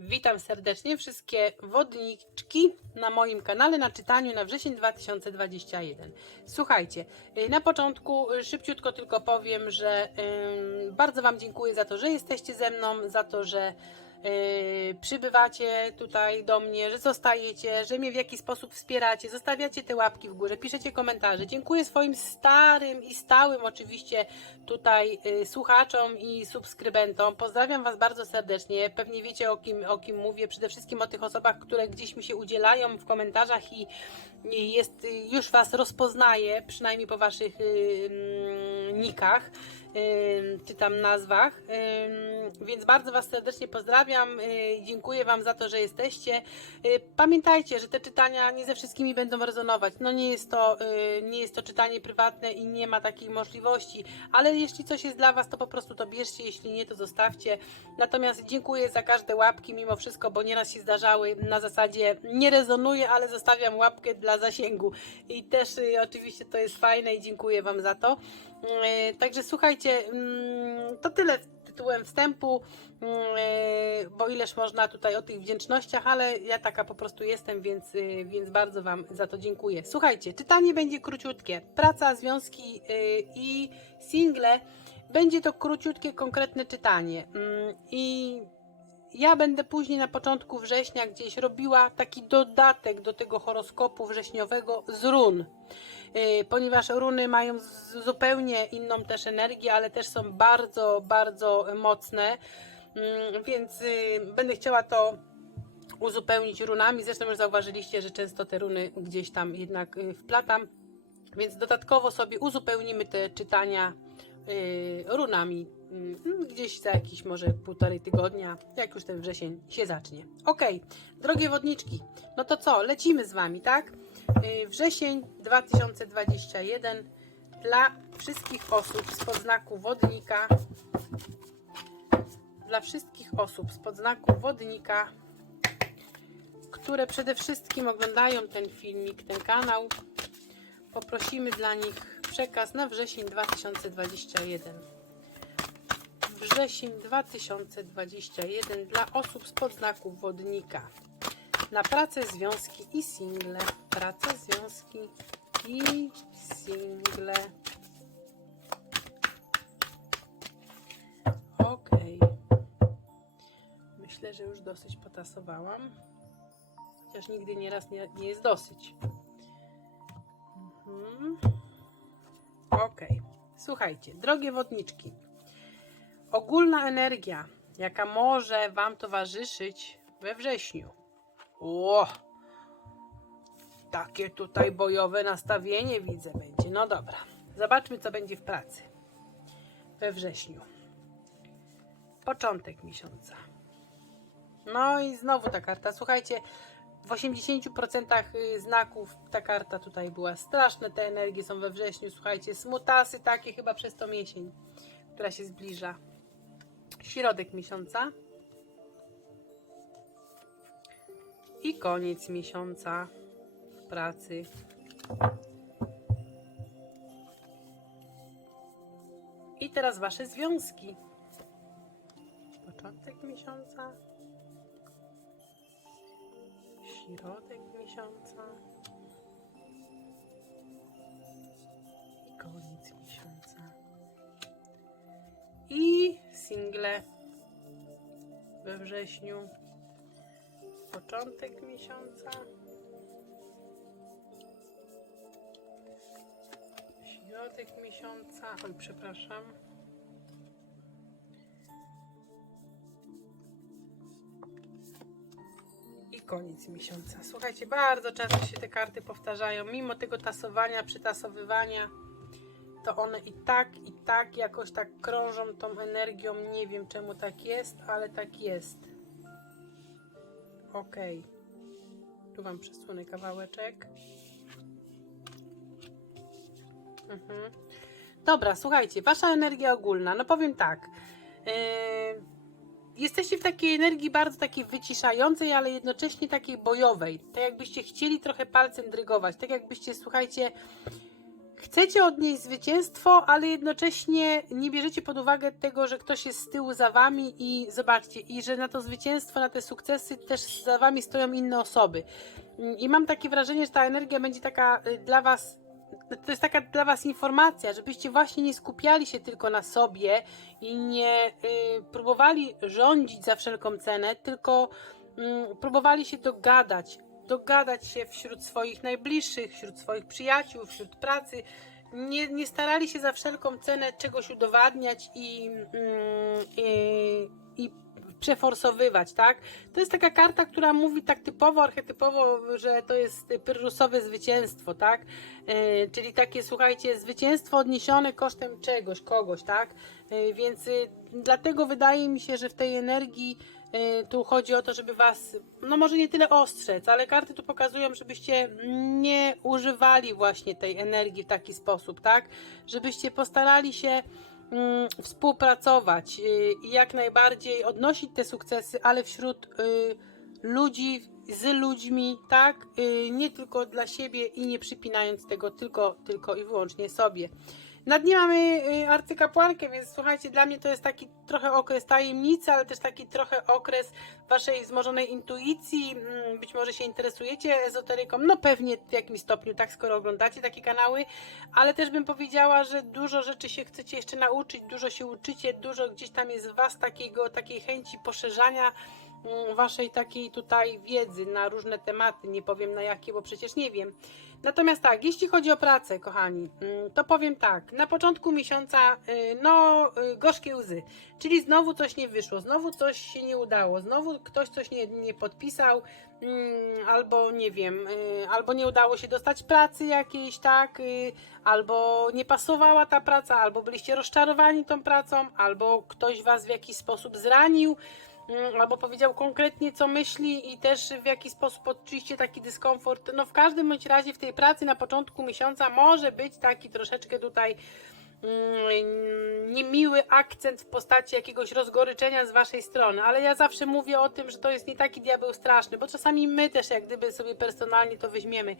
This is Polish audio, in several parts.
Witam serdecznie wszystkie wodniczki na moim kanale na czytaniu na wrzesień 2021. Słuchajcie, y, na początku y, szybciutko tylko powiem, że bardzo Wam dziękuję za to, że jesteście ze mną, za to, że przybywacie tutaj do mnie, że zostajecie, że mnie w jakiś sposób wspieracie, zostawiacie te łapki w górze, piszecie komentarze. Dziękuję swoim starym i stałym oczywiście tutaj y, słuchaczom i subskrybentom. Pozdrawiam Was bardzo serdecznie. Pewnie wiecie o kim, o kim mówię. Przede wszystkim o tych osobach, które gdzieś mi się udzielają w komentarzach i, jest, y, już Was rozpoznaję, przynajmniej po Waszych y, mm, nikach y, czy tam nazwach. Więc bardzo Was serdecznie pozdrawiam. y, Dziękuję Wam za to, że jesteście. Y, Pamiętajcie, że te czytania nie ze wszystkimi będą rezonować. No nie jest to, y, nie jest to czytanie prywatne i nie ma takiej możliwości, ale jeśli coś jest dla Was, to po prostu to bierzcie, jeśli nie, to zostawcie. Natomiast dziękuję za każde łapki mimo wszystko, bo nieraz się zdarzały na zasadzie nie rezonuję, ale zostawiam łapkę dla zasięgu. I też oczywiście to jest fajne i dziękuję Wam za to. Y, Także słuchajcie, mm, to tyle tytułem wstępu, mm, bo ileż można tutaj o tych wdzięcznościach, ale ja taka po prostu jestem, więc, y, więc bardzo Wam za to dziękuję. Słuchajcie, czytanie będzie króciutkie. Praca, związki i single. Będzie to króciutkie, konkretne czytanie. Mm, I ja będę później na początku września gdzieś robiła taki dodatek do tego horoskopu wrześniowego z run. Y, Ponieważ runy mają zupełnie inną też energię, ale też są bardzo, bardzo mocne. Mm, Więc y, będę chciała to uzupełnić runami. Zresztą już zauważyliście, że często te runy gdzieś tam jednak y, wplatam. Więc dodatkowo sobie uzupełnimy te czytania y, runami y, gdzieś za jakieś może półtorej tygodnia, jak już ten wrzesień się zacznie. Ok, drogie wodniczki, no to co, lecimy z Wami, tak? Y, wrzesień 2021 dla wszystkich osób z podznaku wodnika dla wszystkich osób z podznaku wodnika które przede wszystkim oglądają ten filmik, ten kanał, poprosimy dla nich przekaz na wrzesień 2021. Wrzesień 2021 dla osób z podznaku wodnika. Na pracę, związki i single. Praca, związki i single. Ok. Myślę, że już dosyć potasowałam. Chociaż nigdy nieraz nie, nie jest dosyć. Mhm. Ok. Słuchajcie, drogie wodniczki. Ogólna energia, jaka może Wam towarzyszyć we wrześniu. O! Takie tutaj bojowe nastawienie widzę będzie. No dobra. Zobaczmy, co będzie w pracy. We wrześniu. Początek miesiąca. No i znowu ta karta. Słuchajcie, w 80% znaków ta karta tutaj była. Straszne te energie są we wrześniu. Słuchajcie, smutasy takie chyba przez to miesiąc, która się zbliża. Środek miesiąca. I koniec miesiąca pracy. I teraz wasze związki. Początek miesiąca. Środek miesiąca. I koniec miesiąca. I single we wrześniu. Początek miesiąca. Środek miesiąca. Oj, przepraszam. i koniec miesiąca. Słuchajcie, bardzo często się te karty powtarzają, mimo tego tasowania, przytasowywania, to one i tak, i tak jakoś tak krążą tą energią. Nie wiem czemu tak jest, ale tak jest. Ok. Tu Wam przesunę kawałeczek. Mhm. Dobra, słuchajcie, Wasza energia ogólna, no powiem tak. Yy, jesteście w takiej energii bardzo takiej wyciszającej, ale jednocześnie takiej bojowej. Tak jakbyście chcieli trochę palcem drygować. Tak jakbyście, słuchajcie, chcecie odnieść zwycięstwo, ale jednocześnie nie bierzecie pod uwagę tego, że ktoś jest z tyłu za wami i zobaczcie, i że na to zwycięstwo, na te sukcesy też za wami stoją inne osoby. I mam takie wrażenie, że ta energia będzie taka y, dla was to jest taka dla Was informacja, żebyście właśnie nie skupiali się tylko na sobie i nie y, próbowali rządzić za wszelką cenę, tylko y, próbowali się dogadać, dogadać się wśród swoich najbliższych, wśród swoich przyjaciół, wśród pracy. Nie, nie starali się za wszelką cenę czegoś udowadniać i, y, i, i przeforsowywać, tak? To jest taka karta, która mówi tak typowo, archetypowo, że to jest pyrrusowe zwycięstwo, tak? Yy, czyli takie, słuchajcie, zwycięstwo odniesione kosztem czegoś, kogoś, tak? Yy, więc yy, dlatego wydaje mi się, że w tej energii tu chodzi o to, żeby was, no może nie tyle ostrzec, ale karty tu pokazują, żebyście nie używali właśnie tej energii w taki sposób, tak? Żebyście postarali się mm, współpracować y, i jak najbardziej odnosić te sukcesy, ale wśród y, ludzi, z ludźmi, tak? Y, nie tylko dla siebie i nie przypinając tego tylko, tylko i wyłącznie sobie. Na dnie mamy y, arcykapłankę, więc słuchajcie, dla mnie to jest taki trochę okres tajemnicy, ale też taki trochę okres waszej wzmożonej intuicji. Mm, Być może się interesujecie ezoteryką, no pewnie w jakimś stopniu, tak, skoro oglądacie takie kanały, ale też bym powiedziała, że dużo rzeczy się chcecie jeszcze nauczyć, dużo się uczycie, dużo gdzieś tam jest w was takiego, takiej chęci poszerzania mm, waszej takiej tutaj wiedzy na różne tematy. Nie powiem na jakie, bo przecież nie wiem. Natomiast tak, jeśli chodzi o pracę, kochani, mm, to powiem tak. Na początku miesiąca, y, no, y, gorzkie łzy. Czyli znowu coś nie wyszło, znowu coś się nie udało, znowu ktoś coś nie, nie podpisał, mm, albo nie wiem, y, albo nie udało się dostać pracy jakiejś, tak, albo nie pasowała ta praca, albo byliście rozczarowani tą pracą, albo ktoś was w jakiś sposób zranił. Mm, albo powiedział konkretnie, co myśli i też w jaki sposób odczuliście taki dyskomfort. No w każdym bądź razie w tej pracy na początku miesiąca może być taki troszeczkę tutaj niemiły akcent w postaci jakiegoś rozgoryczenia z waszej strony, ale ja zawsze mówię o tym, że to jest nie taki diabeł straszny, bo czasami my też jak gdyby sobie personalnie to weźmiemy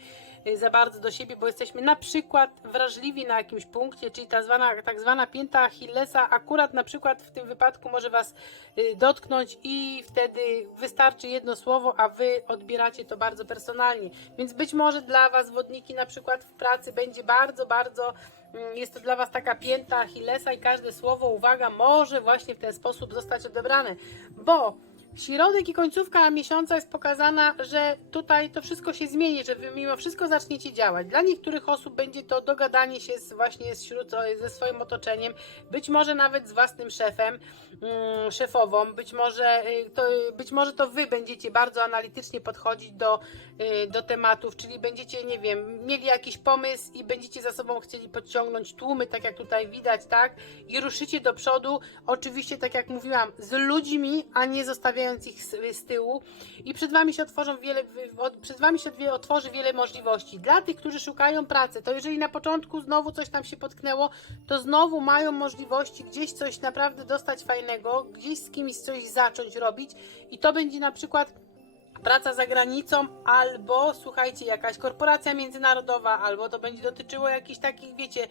y, za bardzo do siebie, bo jesteśmy na przykład wrażliwi na jakimś punkcie, czyli tak zwana, tak zwana pięta Achillesa akurat na przykład w tym wypadku może was y, dotknąć i wtedy wystarczy jedno słowo, a wy odbieracie to bardzo personalnie. Więc być może dla was wodniki na przykład w pracy będzie bardzo, bardzo mm, jest to dla was taka pięta Achillesa i każde słowo, uwaga, może właśnie w ten sposób zostać odebrane, bo Środek i końcówka miesiąca jest pokazana, że tutaj to wszystko się zmieni, że wy mimo wszystko zaczniecie działać. Dla niektórych osób będzie to dogadanie się z, właśnie ze swoim otoczeniem, być może nawet z własnym szefem, mm, szefową, być może, y, to, być może to wy będziecie bardzo analitycznie podchodzić do, y, do tematów, czyli będziecie, nie wiem, mieli jakiś pomysł i będziecie za sobą chcieli podciągnąć tłumy, tak jak tutaj widać, tak? I ruszycie do przodu, oczywiście, tak jak mówiłam, z ludźmi, a nie zostawiając ich z, z tyłu i przed Wami się otworzą wiele, przed Wami się otworzy wiele możliwości. Dla tych, którzy szukają pracy, to jeżeli na początku znowu coś tam się potknęło, to znowu mają możliwości gdzieś coś naprawdę dostać fajnego, gdzieś z kimś coś zacząć robić i to będzie na przykład praca za granicą, albo słuchajcie, jakaś korporacja międzynarodowa, albo to będzie dotyczyło jakichś takich, wiecie,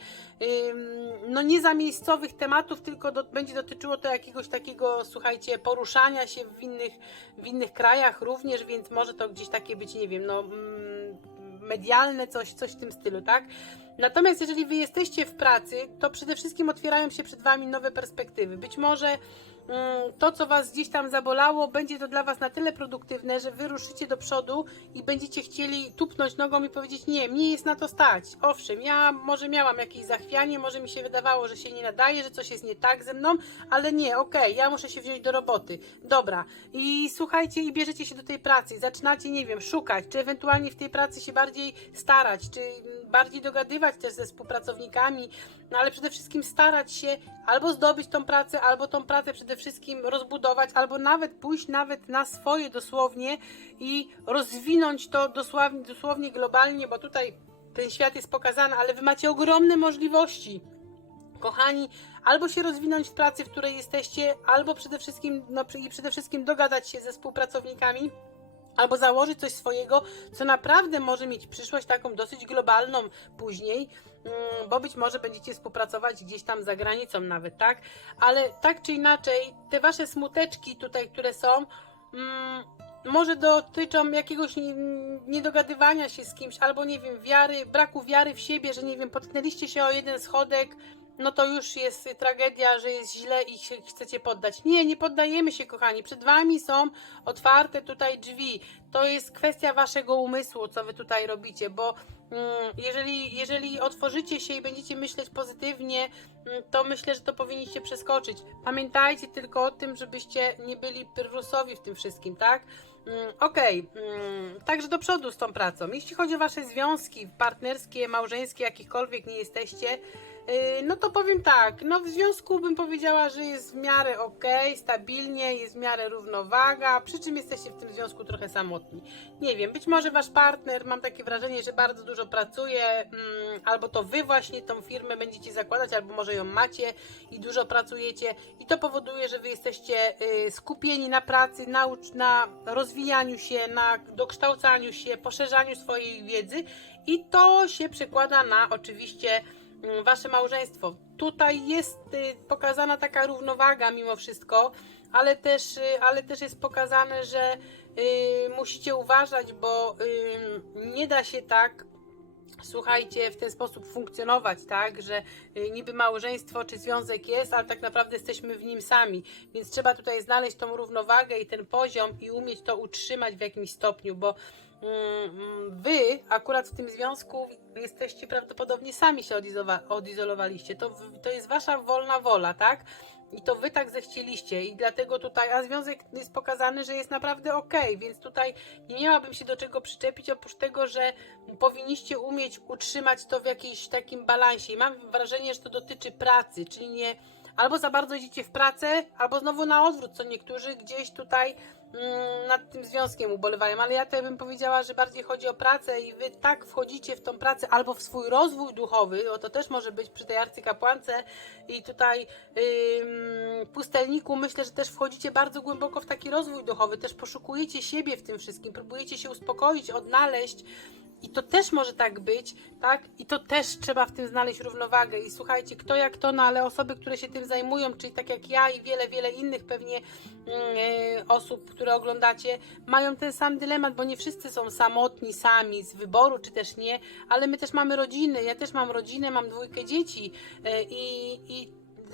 no nie zamiejscowych tematów, tylko do, będzie dotyczyło to jakiegoś takiego, słuchajcie, poruszania się w innych, w innych krajach również, więc może to gdzieś takie być, nie wiem, no. Mm, medialne, coś, coś w tym stylu, tak? Natomiast jeżeli wy jesteście w pracy, to przede wszystkim otwierają się przed wami nowe perspektywy. Być może to, co was gdzieś tam zabolało, będzie to dla was na tyle produktywne, że wy ruszycie do przodu i będziecie chcieli tupnąć nogą i powiedzieć: Nie, mnie jest na to stać. Owszem, ja może miałam jakieś zachwianie, może mi się wydawało, że się nie nadaje, że coś jest nie tak ze mną, ale nie, okej, ja muszę się wziąć do roboty. Dobra. I słuchajcie, i bierzecie się do tej pracy, zaczynacie, nie wiem, szukać, czy ewentualnie w tej pracy się bardziej starać, czy mm, bardziej dogadywać też ze współpracownikami, no ale przede wszystkim starać się albo zdobyć tą pracę, albo tą pracę przede wszystkim rozbudować, albo nawet pójść nawet na swoje dosłownie i rozwinąć to dosłownie, dosłownie globalnie, bo tutaj ten świat jest pokazany, ale wy macie ogromne możliwości. Kochani, albo się rozwinąć w pracy, w której jesteście, albo przede wszystkim, no, i przede wszystkim dogadać się ze współpracownikami albo założyć coś swojego, co naprawdę może mieć przyszłość taką dosyć globalną później, mm, bo być może będziecie współpracować gdzieś tam za granicą nawet, tak? Ale tak czy inaczej, te wasze smuteczki tutaj, które są, mm, może dotyczą jakiegoś nie- niedogadywania się z kimś, albo nie wiem, wiary, braku wiary w siebie, że nie wiem, potknęliście się o jeden schodek, no to już jest tragedia, że jest źle i się chcecie poddać. Nie, nie poddajemy się, kochani. Przed wami są otwarte tutaj drzwi. To jest kwestia waszego umysłu, co wy tutaj robicie, bo mm, jeżeli, jeżeli otworzycie się i będziecie myśleć pozytywnie, mm, to myślę, że to powinniście przeskoczyć. Pamiętajcie tylko o tym, żebyście nie byli pyrrusowi w tym wszystkim, tak? Mm, Okej, mm, także do przodu z tą pracą. Jeśli chodzi o wasze związki partnerskie, małżeńskie, jakichkolwiek nie jesteście, no to powiem tak, no w związku bym powiedziała, że jest w miarę ok, stabilnie, jest w miarę równowaga, przy czym jesteście w tym związku trochę samotni. Nie wiem, być może wasz partner, mam takie wrażenie, że bardzo dużo pracuje, mm, albo to wy właśnie tą firmę będziecie zakładać, albo może ją macie i dużo pracujecie i to powoduje, że wy jesteście y, skupieni na pracy, na, na rozwijaniu się, na dokształcaniu się, poszerzaniu swojej wiedzy i to się przekłada na oczywiście wasze małżeństwo. Tutaj jest y, pokazana taka równowaga mimo wszystko, ale też, y, ale też jest pokazane, że y, musicie uważać, bo nie da się tak słuchajcie, w ten sposób funkcjonować, tak, że niby małżeństwo czy związek jest, ale tak naprawdę jesteśmy w nim sami, więc trzeba tutaj znaleźć tą równowagę i ten poziom i umieć to utrzymać w jakimś stopniu, bo mm, mm, wy akurat w tym związku jesteście prawdopodobnie sami się odizolowaliście, to, to jest wasza wolna wola, tak? I to wy tak zechcieliście i dlatego tutaj, a związek jest pokazany, że jest naprawdę ok, więc tutaj nie miałabym się do czego przyczepić, oprócz tego, że powinniście umieć utrzymać to w jakimś takim balansie. I mam wrażenie, że to dotyczy pracy, czyli nie albo za bardzo idziecie w pracę, albo znowu na odwrót, co niektórzy gdzieś tutaj nad tym związkiem ubolewają, ale ja tutaj bym powiedziała, że bardziej chodzi o pracę i wy tak wchodzicie w tą pracę albo w swój rozwój duchowy, bo to też może być przy tej arcykapłance i tutaj ym, pustelniku myślę, że też wchodzicie bardzo głęboko w taki rozwój duchowy, też poszukujecie siebie w tym wszystkim, próbujecie się uspokoić, odnaleźć i to też może tak być, tak? I to też trzeba w tym znaleźć równowagę. I słuchajcie, kto jak to, no ale osoby, które się tym zajmują, czyli tak jak ja i wiele, wiele innych pewnie mm, e, osób, które oglądacie, mają ten sam dylemat, bo nie wszyscy są samotni sami z wyboru, czy też nie, ale my też mamy rodziny. Ja też mam rodzinę, mam dwójkę dzieci e, i, i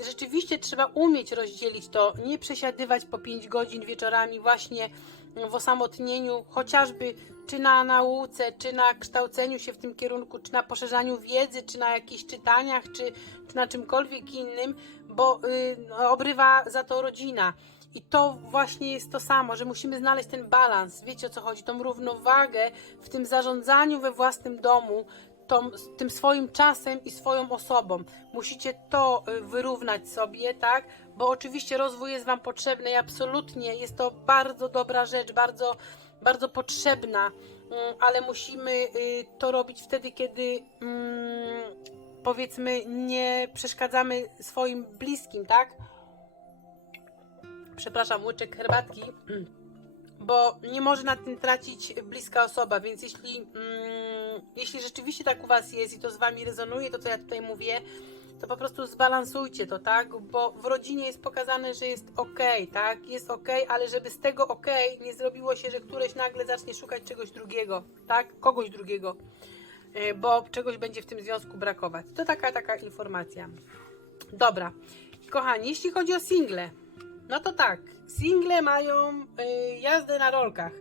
rzeczywiście trzeba umieć rozdzielić to, nie przesiadywać po 5 godzin wieczorami właśnie w osamotnieniu, chociażby czy na nauce, czy na kształceniu się w tym kierunku, czy na poszerzaniu wiedzy, czy na jakichś czytaniach, czy, czy na czymkolwiek innym, bo y, no, obrywa za to rodzina. I to właśnie jest to samo, że musimy znaleźć ten balans, wiecie o co chodzi, tą równowagę w tym zarządzaniu we własnym domu, tą, tym swoim czasem i swoją osobą. Musicie to y, wyrównać sobie, tak? Bo oczywiście rozwój jest Wam potrzebny i absolutnie jest to bardzo dobra rzecz, bardzo, bardzo potrzebna, mm, ale musimy y, to robić wtedy, kiedy mm, powiedzmy nie przeszkadzamy swoim bliskim, tak? Przepraszam, łyczek herbatki bo nie może na tym tracić bliska osoba, więc jeśli, mm, jeśli rzeczywiście tak u Was jest i to z Wami rezonuje, to co ja tutaj mówię, to po prostu zbalansujcie to, tak? Bo w rodzinie jest pokazane, że jest ok, tak? Jest ok, ale żeby z tego ok nie zrobiło się, że któreś nagle zacznie szukać czegoś drugiego, tak? Kogoś drugiego, E, bo czegoś będzie w tym związku brakować. To taka, taka informacja. Dobra, kochani, jeśli chodzi o single, no to tak, single mają y, jazdę na rolkach.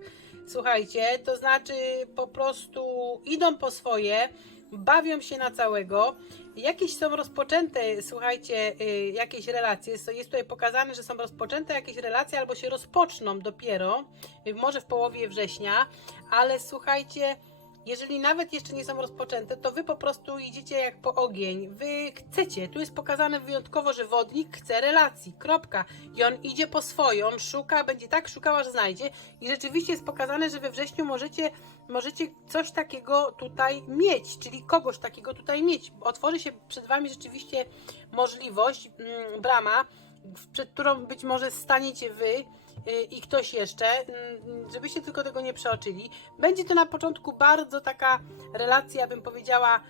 Słuchajcie, to znaczy po prostu idą po swoje, bawią się na całego. Jakieś są rozpoczęte, słuchajcie, y, jakieś relacje. Jest tutaj pokazane, że są rozpoczęte jakieś relacje albo się rozpoczną dopiero, y, może w połowie września, ale słuchajcie, jeżeli nawet jeszcze nie są rozpoczęte, to wy po prostu idziecie jak po ogień. Wy chcecie. Tu jest pokazane wyjątkowo, że wodnik chce relacji. Kropka. I on idzie po swoje, on szuka, będzie tak szukał, aż znajdzie. I rzeczywiście jest pokazane, że we wrześniu możecie, możecie coś takiego tutaj mieć, czyli kogoś takiego tutaj mieć. Otworzy się przed wami rzeczywiście możliwość, mm, brama, przed którą być może staniecie wy i ktoś jeszcze, mm, żebyście tylko tego nie przeoczyli. Będzie to na początku bardzo taka relacja, bym powiedziała,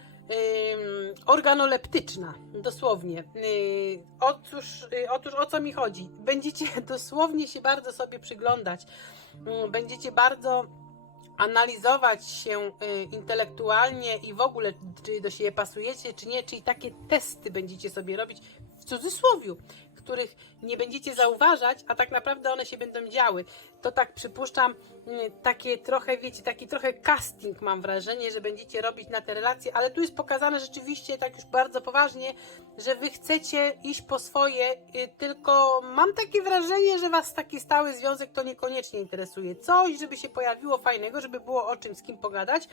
organoleptyczna, dosłownie. Yy, otóż, yy, otóż o co mi chodzi? Będziecie dosłownie się bardzo sobie przyglądać, Yy, będziecie bardzo analizować się y, intelektualnie i w ogóle, czy do siebie pasujecie, czy nie, czyli takie testy będziecie sobie robić w cudzysłowiu, których nie będziecie zauważać, a tak naprawdę one się będą działy. To tak przypuszczam, y, takie trochę, wiecie, taki trochę casting mam wrażenie, że będziecie robić na te relacje, ale tu jest pokazane rzeczywiście tak już bardzo poważnie, że wy chcecie iść po swoje, y, tylko mam takie wrażenie, że was taki stały związek to niekoniecznie interesuje. Coś, żeby się pojawiło fajnego, żeby było o czym z kim pogadać,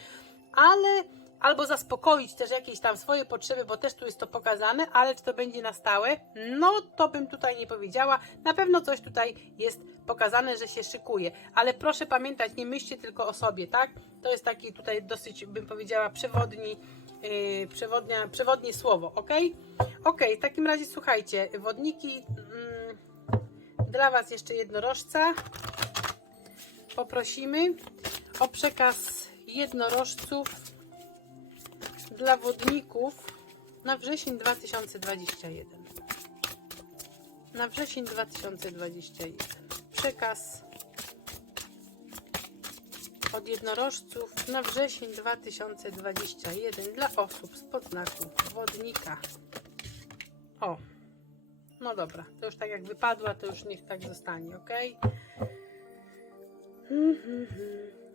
ale albo zaspokoić też jakieś tam swoje potrzeby, bo też tu jest to pokazane, ale czy to będzie na stałe? No to bym tutaj nie powiedziała. Na pewno coś tutaj jest pokazane, że się szykuje, ale proszę pamiętać, nie myślcie tylko o sobie, tak? To jest taki tutaj dosyć, bym powiedziała, przewodni, yy, przewodnia, przewodnie słowo, ok? Ok, w takim razie słuchajcie, wodniki, mm, dla Was jeszcze jednorożca. Poprosimy o przekaz jednorożców dla wodników na wrzesień 2021. Na wrzesień 2021. Przekaz od jednorożców na wrzesień 2021 dla osób spod znaku wodnika. O, no dobra, to już tak jak wypadła, to już niech tak zostanie, ok?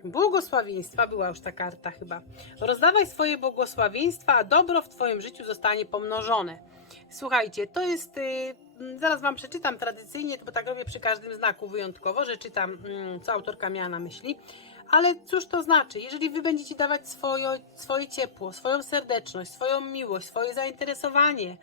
Błogosławieństwa była już ta karta chyba. Rozdawaj swoje błogosławieństwa, a dobro w Twoim życiu zostanie pomnożone. Słuchajcie, to jest. y, mm, zaraz Wam przeczytam tradycyjnie, bo tak robię przy każdym znaku wyjątkowo, że czytam, mm, co autorka miała na myśli. Ale cóż to znaczy? Jeżeli Wy będziecie dawać swoje, swoje ciepło, swoją serdeczność, swoją miłość, swoje zainteresowanie,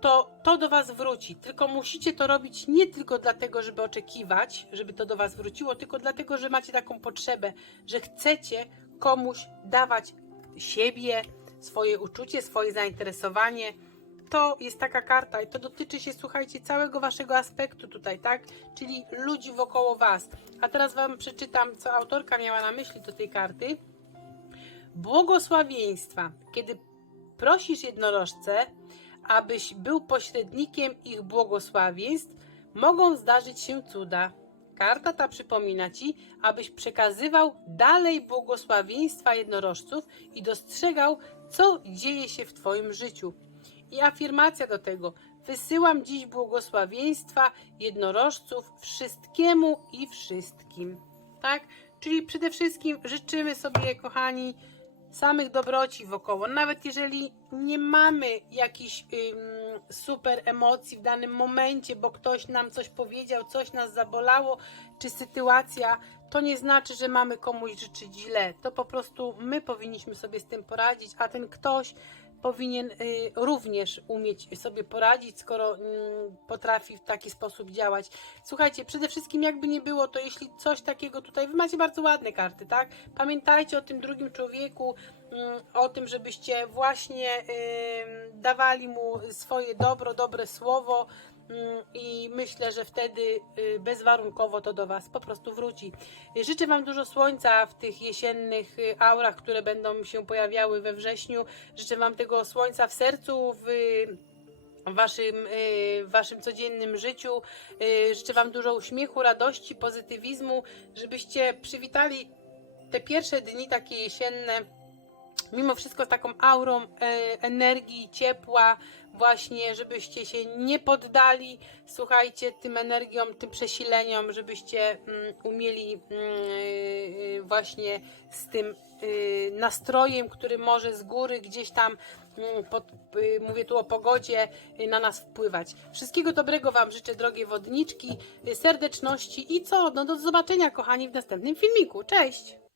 to to do Was wróci. Tylko musicie to robić nie tylko dlatego, żeby oczekiwać, żeby to do Was wróciło, tylko dlatego, że macie taką potrzebę, że chcecie komuś dawać siebie, swoje uczucie, swoje zainteresowanie. To jest taka karta i to dotyczy się, słuchajcie, całego Waszego aspektu tutaj, tak? Czyli ludzi wokoło Was. A teraz Wam przeczytam, co autorka miała na myśli do tej karty. Błogosławieństwa. Kiedy prosisz jednorożce, abyś był pośrednikiem ich błogosławieństw, mogą zdarzyć się cuda. Karta ta przypomina ci, abyś przekazywał dalej błogosławieństwa jednorożców i dostrzegał, co dzieje się w Twoim życiu. I afirmacja do tego: wysyłam dziś błogosławieństwa jednorożców wszystkiemu i wszystkim. Tak? Czyli przede wszystkim życzymy sobie, kochani, samych dobroci wokoło. Nawet jeżeli nie mamy jakichś ym, super emocji w danym momencie, bo ktoś nam coś powiedział, coś nas zabolało, czy sytuacja, to nie znaczy, że mamy komuś życzyć źle. To po prostu my powinniśmy sobie z tym poradzić, a ten ktoś powinien y, również umieć sobie poradzić, skoro mm, potrafi w taki sposób działać. Słuchajcie, przede wszystkim jakby nie było, to jeśli coś takiego tutaj, wy macie bardzo ładne karty, tak? Pamiętajcie o tym drugim człowieku, mm, o tym, żebyście właśnie dawali mu swoje dobro, dobre słowo, i myślę, że wtedy y, bezwarunkowo to do Was po prostu wróci. Życzę Wam dużo słońca w tych jesiennych y, aurach, które będą się pojawiały we wrześniu. Życzę Wam tego słońca w sercu, w waszym, y, waszym codziennym życiu. Życzę Wam dużo uśmiechu, radości, pozytywizmu, żebyście przywitali te pierwsze dni takie jesienne mimo wszystko z taką aurą e, energii, ciepła, właśnie, żebyście się nie poddali, słuchajcie, tym energiom, tym przesileniom, żebyście mm, umieli mm, y, właśnie z tym y, nastrojem, który może z góry gdzieś tam mm, pod, y, mówię tu o pogodzie, y, na nas wpływać. Wszystkiego dobrego Wam życzę, drogie wodniczki, y, serdeczności i co? No do zobaczenia, kochani, w następnym filmiku. Cześć!